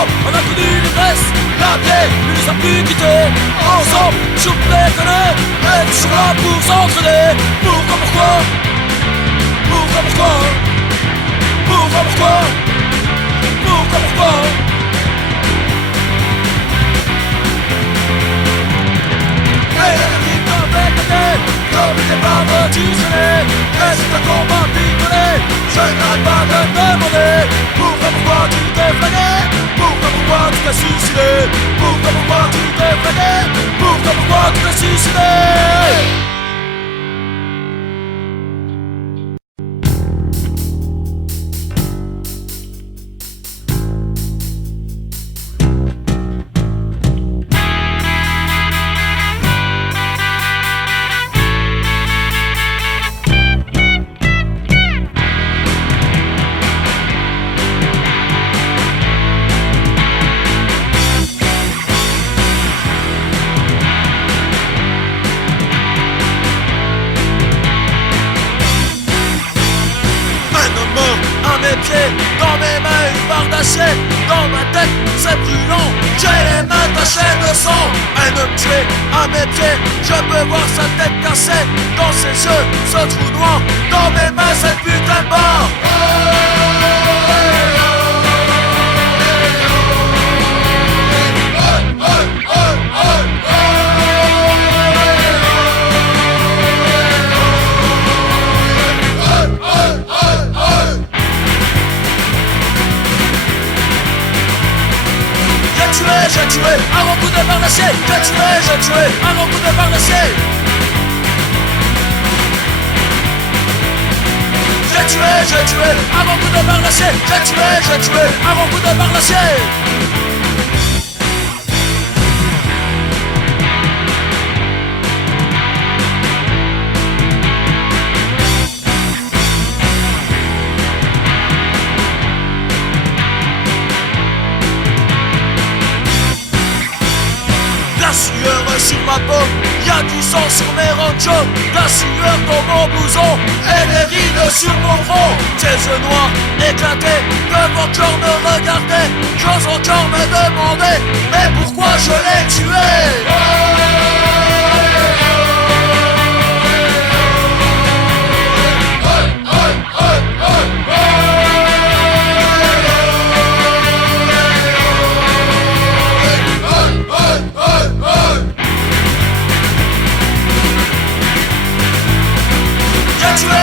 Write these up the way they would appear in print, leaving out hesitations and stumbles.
Ensemble, on a connu l'ivresse, la vieille, ne nous a plus quittés. Ensemble, je vous déconne, mais toujours là pour s'entraîner. Pourquoi Et la vie avec la tête, comme il n'est pas vrai, tu sais. Et c'est un combat picolé, je n'arrête pas de te demander. Pourquoi tu t'es flagué? Pourquoi tu t'es suicidé? Pourquoi tu t'es flagué? Pourquoi tu t'es suicidé? Dans mes mains une barre d'acier, dans ma tête c'est brûlant. J'ai les mains tachées de sang. Elle veut me tuer à mes pieds, je peux voir sa tête cassée. Dans ses yeux ce trou noir, dans mes mains cette putain de barre. J'ai tué un gros coup de barre d'acier. J'ai tué un gros coup de barre d'acier. J'ai tué un gros coup de barre d'acier. J'ai tué un gros coup de barre d'acier. La sueur sur ma peau, y'a du sang sur mes ranchos. La sueur dans mon blouson et les rides sur mon front. Tes yeux noirs éclatés peuvent encore me regarder. J'ose encore me demander, mais pourquoi je l'ai tué?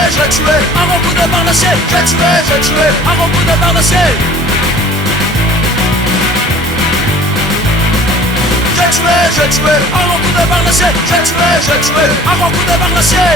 J'ai tué un gros coup de barre d'acier. J'ai tué un gros coup de barre d'acier. J'ai tué un gros coup de barre d'acier. J'ai tué un gros coup de barre d'acier.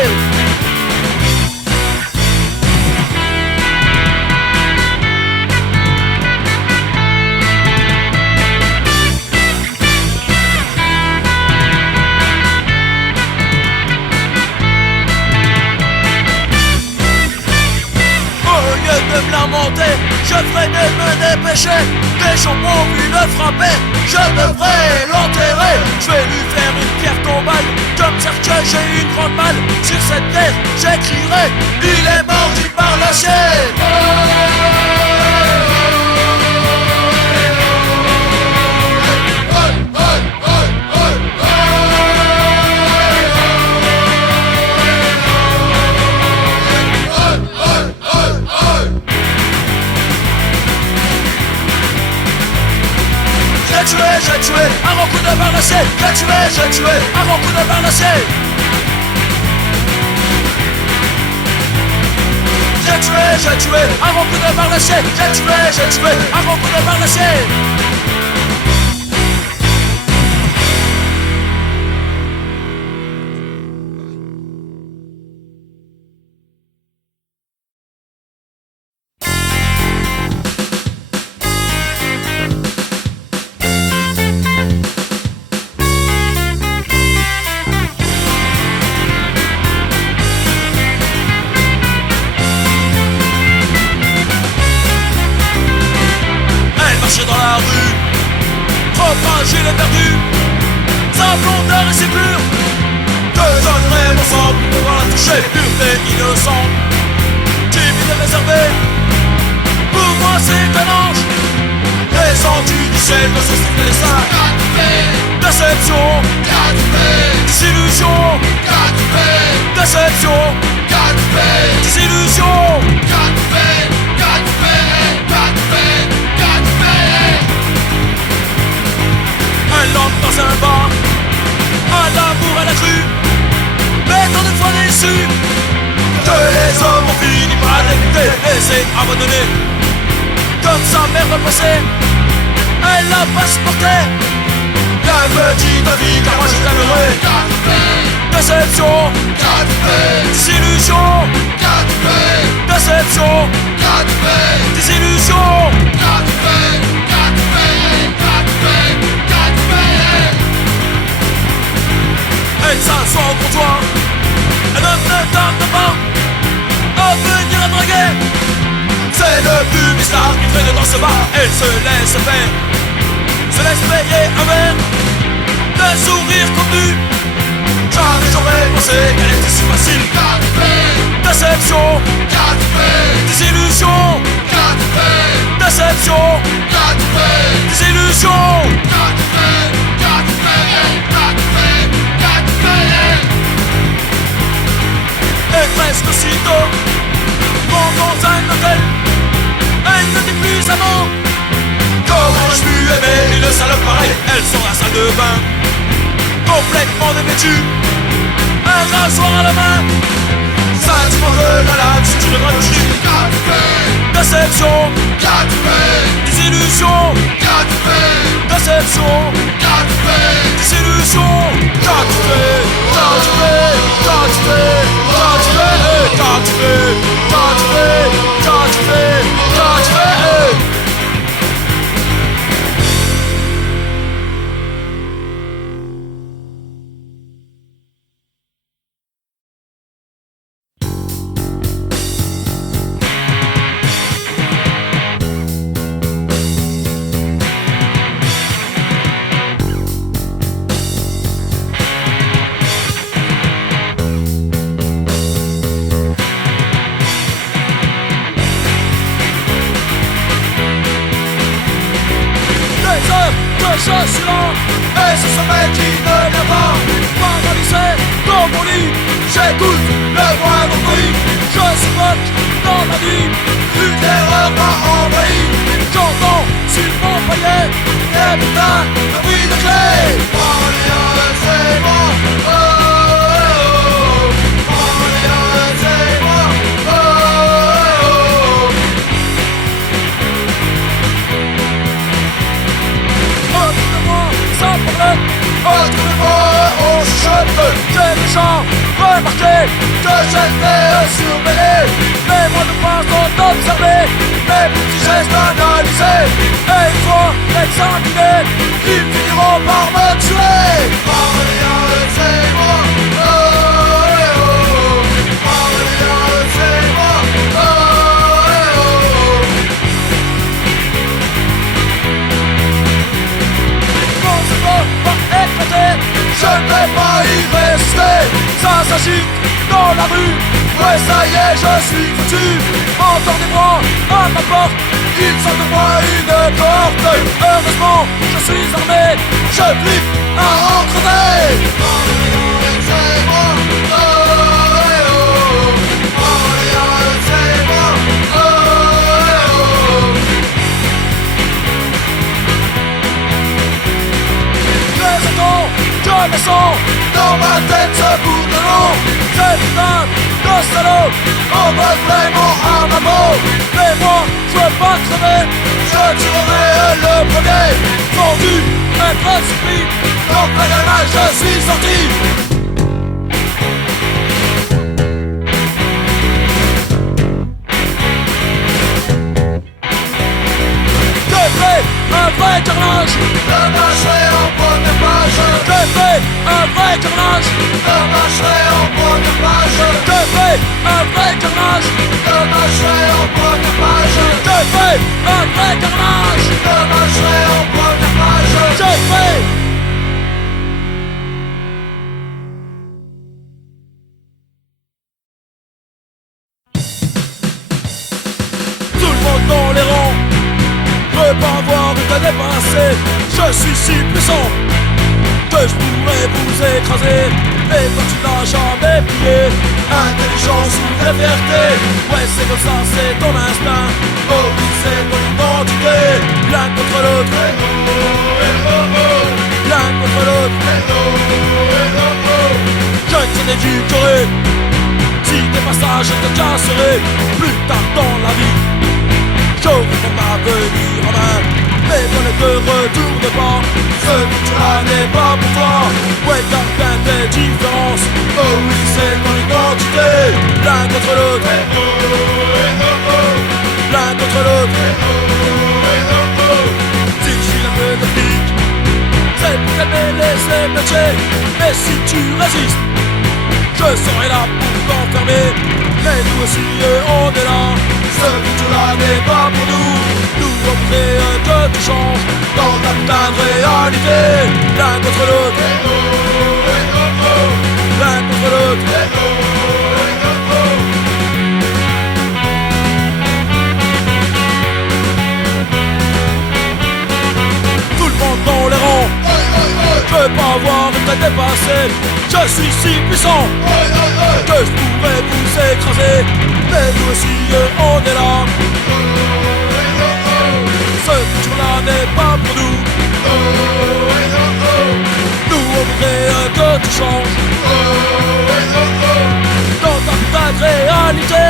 De me lamenter, je freinais de me dépêcher. Des gens m'ont vu le frapper, je devrais l'enterrer. Je vais lui faire une pierre tombale, comme dire que j'ai eu une grande malle. Sur cette terre, j'écrirai, il est mordu par le ciel. J'ai tué un gros coup de barre d'acier. J'ai tué un gros coup de barre d'acier. J'ai tué un gros coup de barre d'acier. J'ai tué un gros coup de barre d'acier. Fragile et perdu, sa blondeur est si pure que je donnerai mon sang pour pouvoir la toucher. Pureté innocente, timide et réservée, pour moi c'est un ange, descendu du Michel dans ce style de dessin. Déception, désillusion, déception, désillusion. Un homme dans un bar, un amour à la crue, mais tant de fois déçu que les hommes ont fini par débuter et s'est abandonné. Comme sa mère repassait, elle l'a pas supporté. La petite vie car moi je t'aimerais. Déception, désillusion, déception, désillusion. Elle s'assoit au comptoir, un homme ne tarde pas à venir la draguer. C'est le plus bizarre qui traîne dans ce bar. Elle se laisse faire, se laisse payer un verre, d'un sourire convenu. Jamais j'aurais pensé qu'elle était si facile. Déception, désillusion, déception, désillusion. Et presque aussitôt, dans un hôtel, elle ne dit plus un mot. Comment je pu aimer une salope pareille? Elle sort la salle de bain, complètement dévêtue, un rasoir à la main. Ça tu manges de la lame si tu ne vois plus. Déception, désillusion, déception, désillusion. Quand tu fais, quand tu fais, quand tu fais, quand tu fais, quand tu fais, quand tu fais, quand tu fais, quand tu fais. Je suis là, et ce sommeil qui ne vient pas. Moi dans le lycée, dans mon lit, j'écoute le moindre bruit. Je suffoque dans ma vie, une erreur m'a envahi. J'entends sur mon foyer, et putain, le bruit de clé. C'est moi, oh, oh, oh, c'est moi, oh, oh, oh. Autour de moi, on chuchote. J'ai déjà remarqué que j'étais surveillé. Mes mots de phrase sont observés, mes petits gestes analysés. Et une fois examinés, ils finiront par me tuer. C'est moi, oh, oh, oh. C'est moi, oh, oh, oh. Je ne vais pas y rester. Ça s'agite dans la rue. Ouais ça y est je suis foutu. Entendez-moi à ma porte, ils sortent de moi une porte. Heureusement je suis armé, je flippe à en crever. C'est moi, oh, oh, oh. C'est moi, oh, oh, oh. Les attends, je le sens, dans ma tête ce bout de long. C'est putain de salaud, on me vraiment à ma peau. Mais moi, je veux pas crever, je tuerai le premier. Vendu, être surpris, dans plein gamin je suis sorti. Un vrai carnage, le marcherai en première page. Je fais un vrai carnage, le marcherai en première page. Je fais un vrai carnage, le marcherai en première page. Je fais un vrai carnage, le marcherai en première page. Je fais dépasser. Je suis si puissant que je pourrais vous écraser. Mais toi tu n'as jamais brillé. Intelligence ou la fierté, ouais c'est comme ça, c'est ton instinct. Oh oui c'est ton identité. L'un contre l'autre, l'un contre l'autre. Je t'ai éduqué. Si tes passages je te casserai plus tard dans la vie. J'aurai ton avenir en main, mais on ne te retourne pas. Ce futur-là n'est pas pour toi. Ouais, t'as bien des différences. Oh oui, c'est ton identité. L'un contre l'autre, l'un contre l'autre. Si je suis un peu de pique, c'est pour calmer les émeutiers. Mais si tu résistes, je serai là pour t'enfermer. Mais nous aussi, on est là. Ce futur-là n'est pas pour nous. Nous, on voudrait que tu changes dans ta putain de réalité. L'un contre l'autre, l'un contre l'autre. Tout le monde dans les rangs. Je veux pas avoir été dépassé. Je suis si puissant que je pourrais vous écraser. Mais nous aussi on est là. Ce futur-là n'est pas pour nous. Nous on voudrait que tu changes dans ta putain de réalité.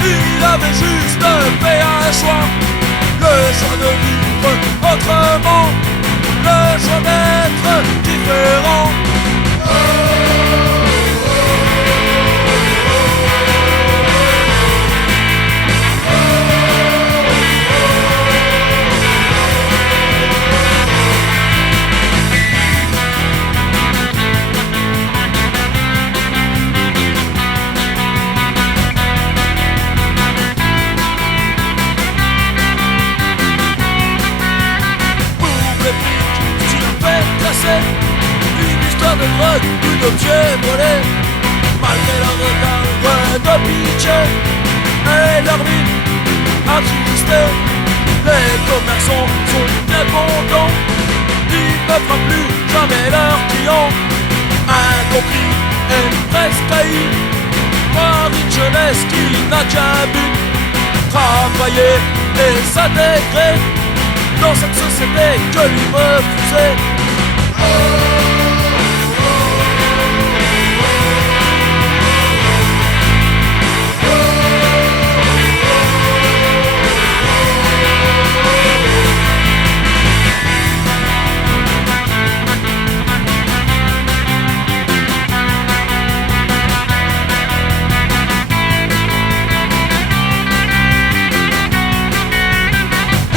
Il avait juste fait un choix, le choix de vivre autrement, le choix d'être différent. Une histoire de drogue ou d'objets volés. Malgré leur regard de pitié et leur vie attristée, les commerçants sont bien contents. Ils ne feront plus jamais leurs clients. Incompris et presque haïs par une jeunesse qui n'a qu'un but: travailler et s'intégrer dans cette société que lui refusait.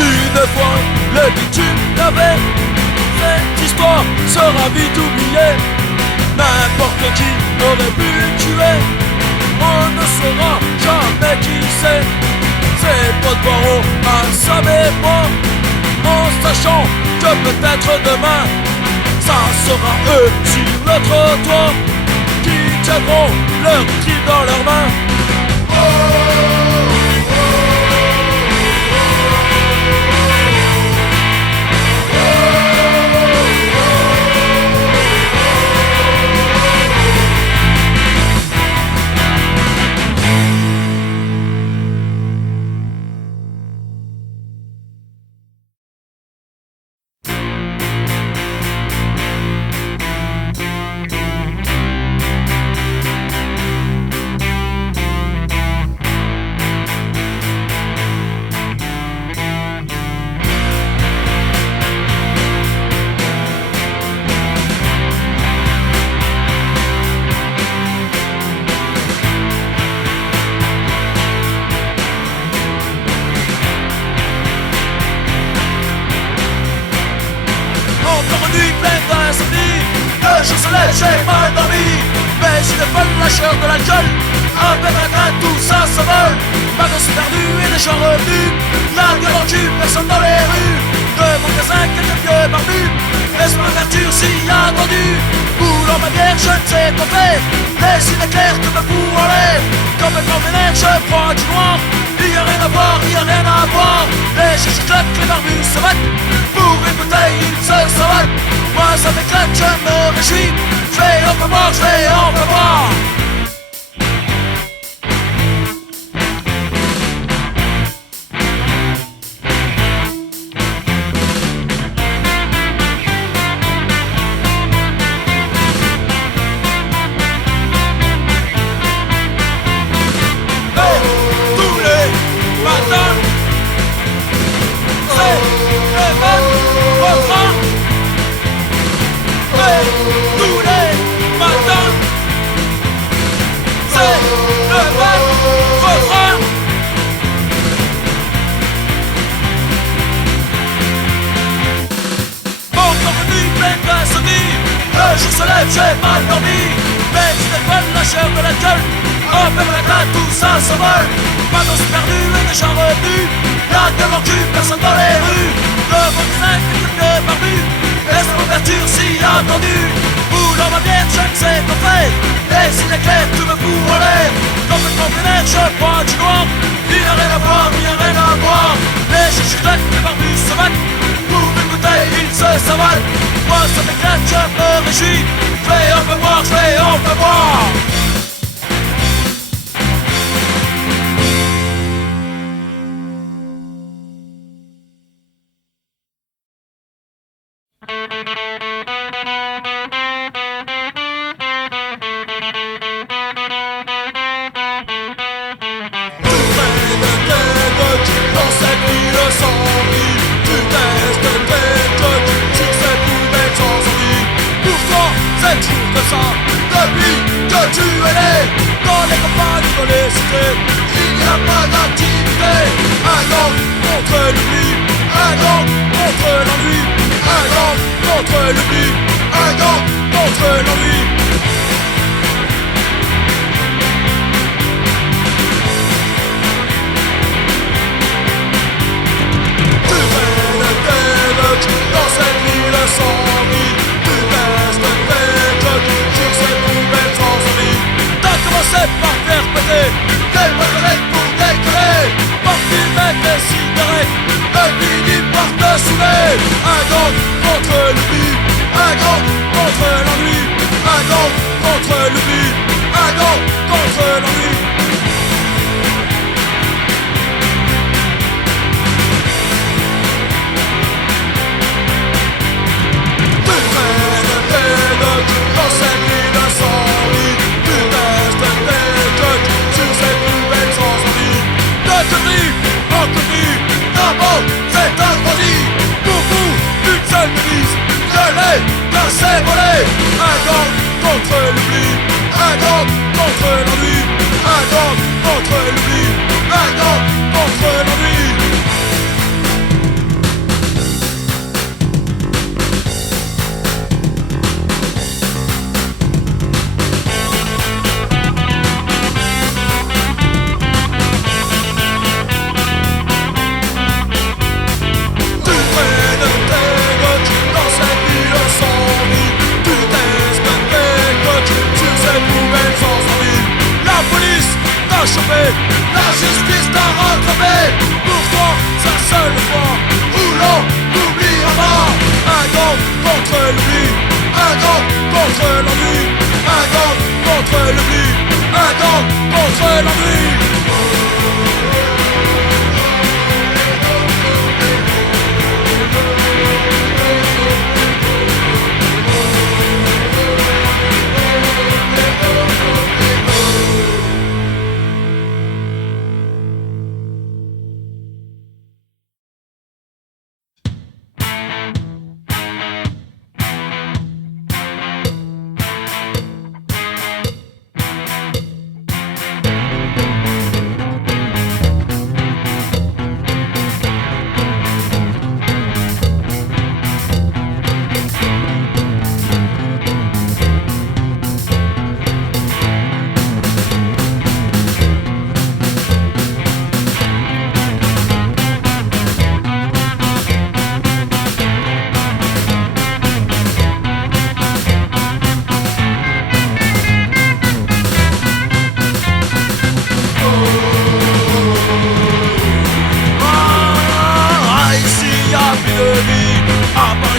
Une fois le bitume lavé, cette histoire sera vite oubliée. N'importe qui aurait pu tuer, on ne saura jamais qui c'est. C'est pas de barreau à sa mémoire, en sachant que peut-être demain ça sera eux sur le trottoir qui tiendront leur cri dans leurs mains. nuit pleine d'insomnie. Le jour se lève, j'ai mal dormi, mais j'ai le vol lâcheur de l'alcool. Avec un train, tout ça s'envole. Ma gosse perdue et les gens revenus. La gueule en cul, personne dans les rues. De mon magasin, quelques vieux barbus. Laisse-moi l'ouverture si attendu. Boulant ma bière, je ne sais pas faire. Les idées claires que me fout en l'air. Complètement vénère, je prends du noir. Il y a rien à voir, il y a rien à voir. Les chiches claquent, les barbus se battent. Pour une bouteille, ils se savalent. Moi ça m'éclate, je me réjouis. Je vais en peu boire, je vais en peu boire. Le jour se lève, j'ai mal dormi, mais tu dévoiles la chair de la gueule. En fait matin, tout ça s'envole. Ma gosse perdue et des gens revenus. La gueule en cul, personne dans les rues. Devant les cinq, quelques barbus. Laisse l'ouverture si attendu. Boulant ma bière, je ne sais pas faire. Et s'il est clair, tu me fous en l'air. Complètement vénère, je prends du noir. Il n'y a rien à voir, il n'y a rien à voir. Les chiches claquent, les barbus se battent. Pour une bouteille, ils se savalent. Moi ça m'éclate, je me réjouis. Je vais en peu boire, je vais en peu boire. Depuis que tu es né, dans les campagnes, dans les cités, il n'y a pas d'activité. Un gang contre l'oubli, un gang contre l'ennui, un gang contre l'oubli, un gang contre l'ennui. Tu fais le déluxe dans cette ville sans vie. Tu baisses le déluxe sur cette poubelle sans envie. T'as commencé par faire péter des boîtes pour décoller, par fumer des cigarettes, et fini par te saouler. Un gang contre l'oubli, un gang contre l'ennui, un gang contre l'oubli, un gang contre l'ennui. Dans cette ville sans vie, tu restes tes gueules sur cette poubelle sans envie. De conneries en conneries, d'abord c'est agrandi. Pour vous, une seule devise, je l'ai cassé volé. Un gang contre l'oubli, un gang contre l'ennui, un gang contre l'oubli, un gang contre l'ennui. La justice t'a rattrapé. Pourtant, sa seule fois où l'on n'oubliera pas. Un gang contre l'oubli, un gang contre l'ennui, un gang contre l'oubli, un gang contre l'ennui.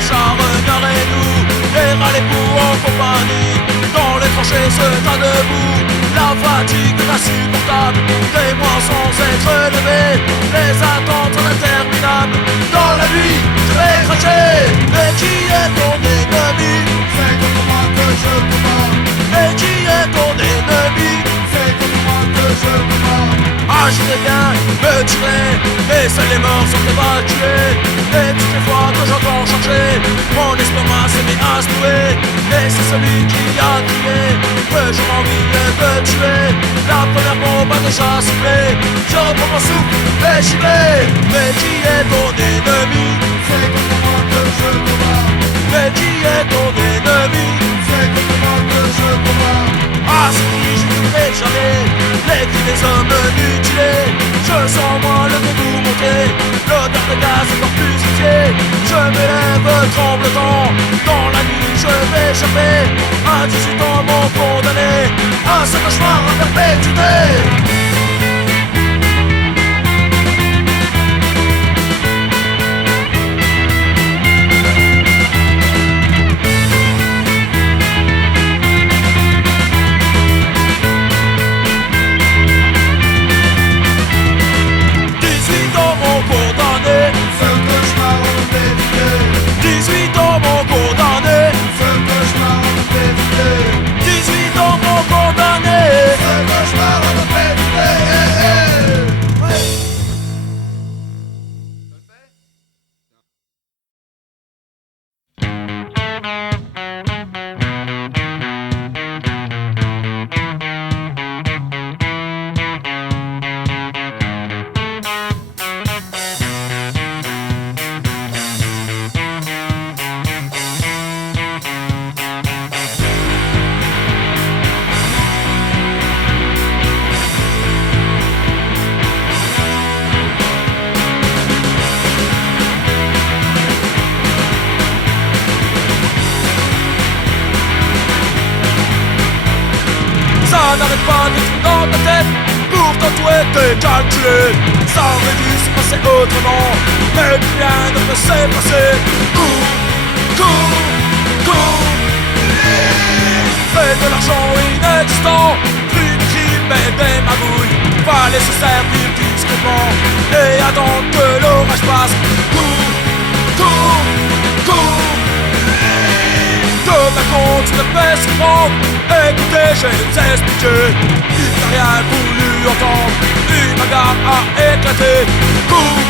des charognards et nous, les râles pour en compagnie. Dans les tranchées se tient debout, la fatigue est insupportable, des mois sans être levés, les attentes sont interminables. Dans la nuit, je vais cracher. Mais qui est ton ennemi? C'est contre moi que je combats. Mais qui est ton ennemi? C'est contre moi que je combats. Ah, je vais bien me tirer, mais seuls les morts sont évacués. Et toutes les fois que j'entends changer, mon estomac s'est mis à se nouer. Et c'est celui qui a crié que j'ai envie de tuer. La première bombe a déjà sifflé, je reprends mon souffle et j'y vais. Mais qui est ton ennemi? C'est contre moi que je combats. Mais qui est ton ennemi? C'est contre moi que je combats. Ah, c'est qui je ne voudrais jamais, les cris des hommes mutilés. Je sens moi le dégoût monter, l'odeur de gaz encore plus entier. Je me lève tremblotant, dans la nuit je vais échapper. À 18 ans m'ont condamné, à ce cauchemar à perpétuité. Ça n'arrête pas d'être dans ta tête, pourtant tout était calculé. Ça aurait dû se passer autrement, mais rien ne peut s'est passé. Cours, fais de l'argent inexistant, plus de crimes mais des magouilles. Fallait se servir discrètement et attendre que l'orage passe. Cours, demain compte ne peut se prendre. Écoutez, je vais vous expliquer. Il n'a rien voulu entendre, une bagarre a éclaté. Cours,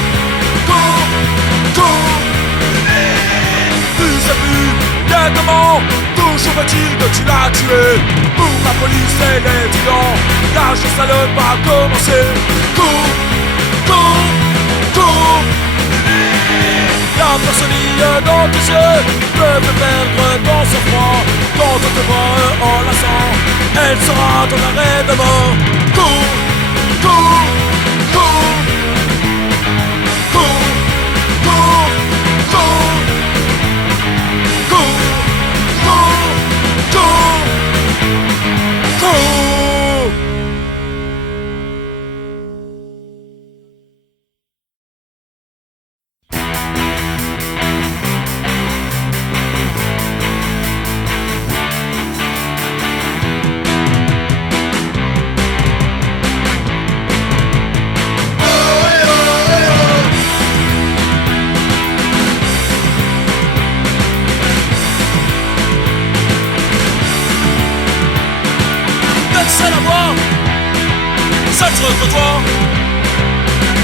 tu sais plus bien comment, toujours est-il que tu l'as tué. Pour la police et les truands, la chasse n'a pas commencé. Cours, la personne dans tes yeux peut te perdre dans ce froid. Quand on te voit enlaçant, elle sera ton arrêt de mort. Cours, c'est la voix, seul sur notre toit.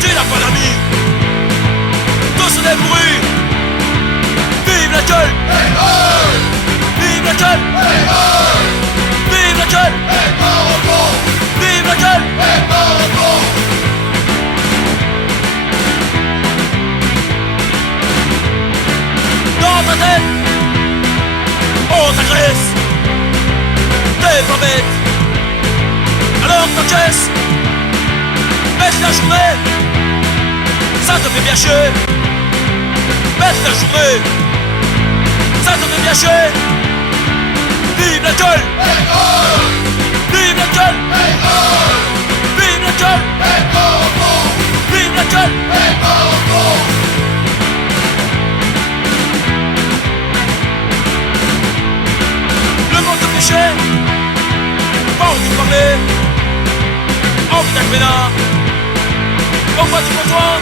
Tu n'as pas d'amis, tous se débrouillent. Vive la gueule, Hey oh! vive la gueule, Hey oh! vive la gueule, Hey oh! vive la gueule. Hey oh! Dans ta tête, on t'agresse, t'es pas bête. Alors t'encaisses, baisse la journée, ça te fait bien chier. Baisse la journée, ça te fait bien chier. Vive la gueule, Hey oh! vive la gueule, Hey oh! vive la gueule, Hey oh! vive la gueule. Hey oh! peinards au bois du comptoir.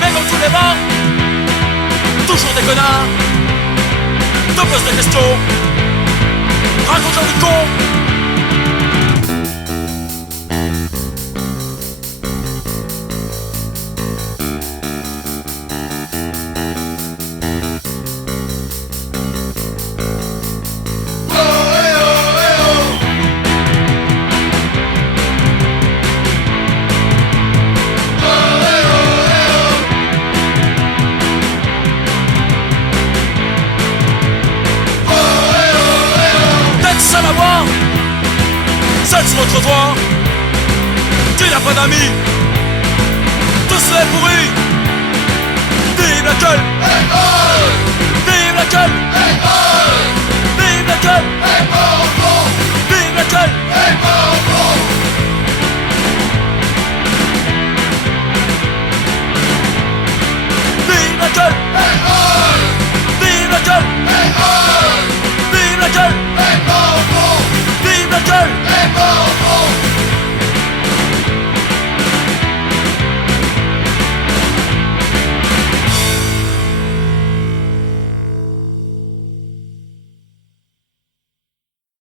Mais comme tous les bars, toujours des connards. Te pose des questions, raconte leur vie de con. Seul à voir, seul sur le trottoir, tu n'as pas d'amis, tous les pourris. Vive la gueule, vive la gueule, vive la gueule, vive la gueule. Vive la gueule, vive la gueule, vive la gueule. Vive la gueule!